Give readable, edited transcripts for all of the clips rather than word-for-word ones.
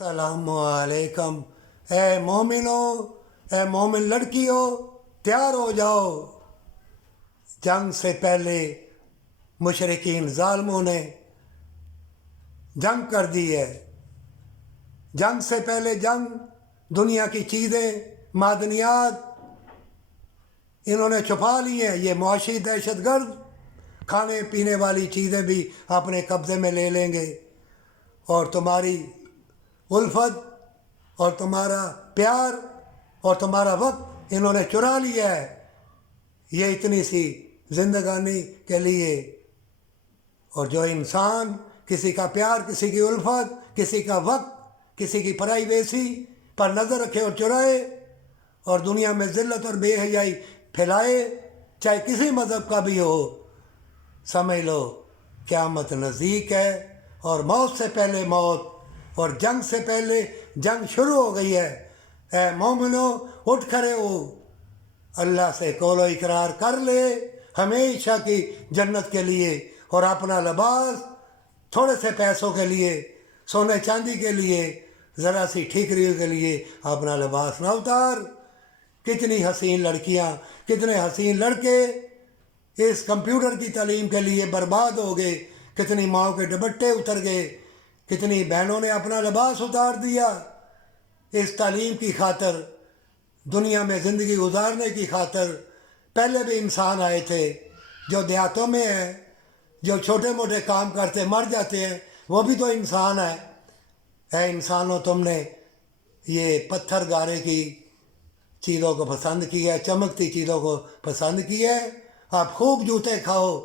السلام علیکم۔ اے مومنو، اے مومن لڑکیوں، تیار ہو جاؤ۔ جنگ سے پہلے مشرکین ظالموں نے جنگ کر دی ہے۔ جنگ سے پہلے جنگ، دنیا کی چیزیں، معدنیات انہوں نے چھپا لی ہیں۔ یہ معاشی دہشت گرد کھانے پینے والی چیزیں بھی اپنے قبضے میں لے لیں گے، اور تمہاری الفت اور تمہارا پیار اور تمہارا وقت انہوں نے چرا لیا ہے، یہ اتنی سی زندگانی کے لیے۔ اور جو انسان کسی کا پیار، کسی کی الفت، کسی کا وقت، کسی کی پرائیویسی پر نظر رکھے اور چرائے، اور دنیا میں ذلت اور بے حیائی پھیلائے، چاہے کسی مذہب کا بھی ہو، سمجھ لو قیامت نزدیک ہے، اور موت سے پہلے موت، اور جنگ سے پہلے جنگ شروع ہو گئی ہے۔ اے مومنو، اٹھ کھڑے ہو، اللہ سے قول و اقرار کر لے ہمیشہ کی جنت کے لیے، اور اپنا لباس تھوڑے سے پیسوں کے لیے، سونے چاندی کے لیے، ذرا سی ٹھیکریوں کے لیے اپنا لباس نہ اتار۔ کتنی حسین لڑکیاں، کتنے حسین لڑکے اس کمپیوٹر کی تعلیم کے لیے برباد ہو گئے، کتنی ماؤں کے دوپٹے اتر گئے، کتنی بہنوں نے اپنا لباس اتار دیا اس تعلیم کی خاطر، دنیا میں زندگی گزارنے کی خاطر۔ پہلے بھی انسان آئے تھے جو دیہاتوں میں ہیں، جو چھوٹے موٹے کام کرتے مر جاتے ہیں، وہ بھی تو انسان ہے۔ اے انسانوں، تم نے یہ پتھر گارے کی چیزوں کو پسند کیا ہے، چمکتی چیزوں کو پسند کیا ہے، آپ خوب جوتے کھاؤ۔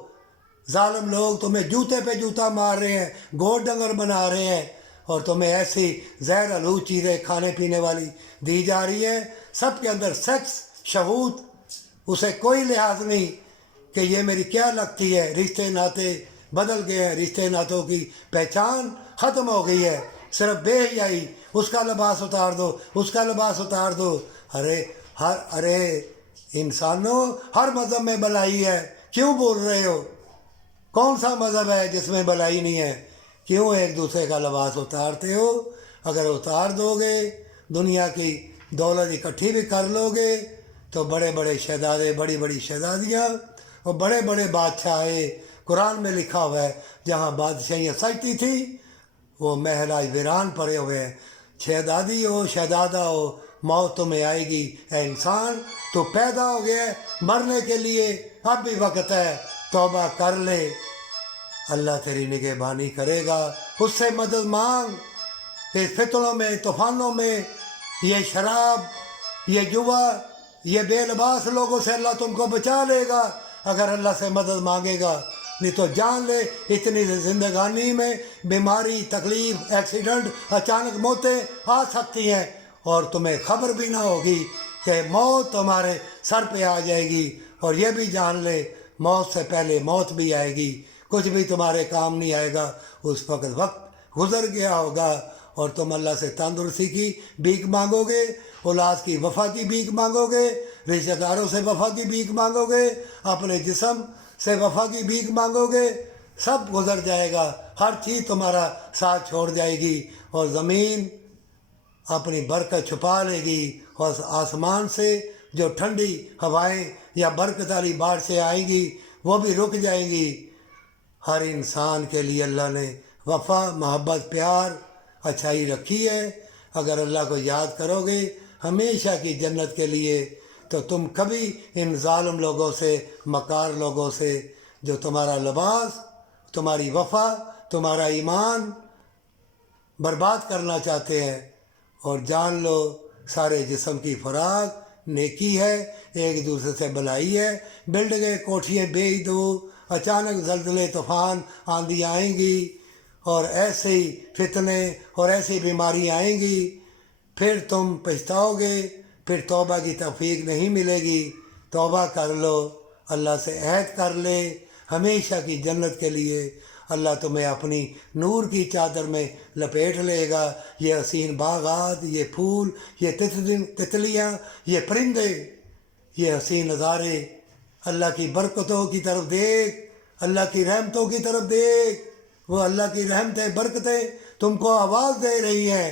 ظالم لوگ تمہیں جوتے پہ جوتا مار رہے ہیں، گور ڈنگر بنا رہے ہیں، اور تمہیں ایسی زہر آلود چیزیں کھانے پینے والی دی جا رہی ہیں، سب کے اندر سیکس، شہوت، اسے کوئی لحاظ نہیں کہ یہ میری کیا لگتی ہے۔ رشتے ناطے بدل گئے ہیں، رشتے ناتوں کی پہچان ختم ہو گئی ہے، صرف بے حیائی، اس کا لباس اتار دو، اس کا لباس اتار دو۔ ارے انسانوں، ہر مذہب میں بھلائی ہے، کیوں بول رہے ہو؟ کون سا مذہب ہے جس میں بھلائی نہیں ہے؟ کیوں ایک دوسرے کا لباس اتارتے ہو؟ اگر اتار دو گے، دنیا کی دولت اکٹھی بھی کر لو گے، تو بڑے بڑے شہزادے، بڑی بڑی شہزادیاں اور بڑے بڑے بادشاہ، قرآن میں لکھا ہوا ہے جہاں بادشاہیاں سجتی تھی وہ محل آج ویران پڑے ہوئے ہیں۔ شہزادی ہو، شہزادہ ہو، موت تمہیں آئے گی۔ اے انسان، تو پیدا ہو گیا ہے مرنے کے لیے، اب بھی وقت ہے، توبہ کر لے، اللہ تیری نگہبانی کرے گا، اس سے مدد مانگ۔ اس فتنوں میں، طوفانوں میں، یہ شراب، یہ جوا، یہ بے لباس لوگوں سے اللہ تم کو بچا لے گا اگر اللہ سے مدد مانگے گا۔ نہیں تو جان لے، اتنی زندگانی میں بیماری، تکلیف، ایکسیڈنٹ، اچانک موتیں آ سکتی ہیں، اور تمہیں خبر بھی نہ ہوگی کہ موت تمہارے سر پہ آ جائے گی۔ اور یہ بھی جان لے، موت سے پہلے موت بھی آئے گی، کچھ بھی تمہارے کام نہیں آئے گا۔ اس وقت گزر گیا ہوگا، اور تم اللہ سے تندرستی کی بھیک مانگو گے، اولاد کی وفا کی بھیک مانگو گے، رشتہ داروں سے وفا کی بھیک مانگو گے، اپنے جسم سے وفا کی بھیک مانگو گے، سب گزر جائے گا، ہر چیز تمہارا ساتھ چھوڑ جائے گی، اور زمین اپنی برکت چھپا لے گی، اور آسمان سے جو ٹھنڈی ہوائیں یا برکت والی بارشیں آئیں گی وہ بھی رک جائیں گی۔ ہر انسان کے لیے اللہ نے وفا، محبت، پیار، اچھائی رکھی ہے۔ اگر اللہ کو یاد کرو گے ہمیشہ کی جنت کے لیے، تو تم کبھی ان ظالم لوگوں سے، مکار لوگوں سے، جو تمہارا لباس، تمہاری وفا، تمہارا ایمان برباد کرنا چاہتے ہیں، اور جان لو سارے جسم کی خوراک نیکی ہے، ایک دوسرے سے بھلائی ہے۔ بلڈنگیں، کوٹھیاں بیچ دو، اچانک زلزلے، طوفان، آندھی آئیں گی، اور ایسے ہی فتنے اور ایسی بیماری آئیں گی، پھر تم پچھتاؤ گے، پھر توبہ کی توفیق نہیں ملے گی۔ توبہ کر لو، اللہ سے عہد کر لے ہمیشہ کی جنت کے لیے، اللہ تمہیں اپنی نور کی چادر میں لپیٹ لے گا۔ یہ حسین باغات، یہ پھول، یہ تتلیاں، یہ پرندے، یہ حسین نظارے، اللہ کی برکتوں کی طرف دیکھ، اللہ کی رحمتوں کی طرف دیکھ۔ وہ اللہ کی رحمتیں، برکتیں تم کو آواز دے رہی ہیں،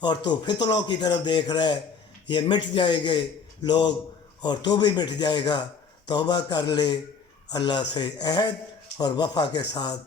اور تو فتنوں کی طرف دیکھ رہا ہے، یہ مٹ جائیں گے لوگ اور تو بھی مٹ جائے گا۔ توبہ کر لے، اللہ سے عہد اور وفا کے ساتھ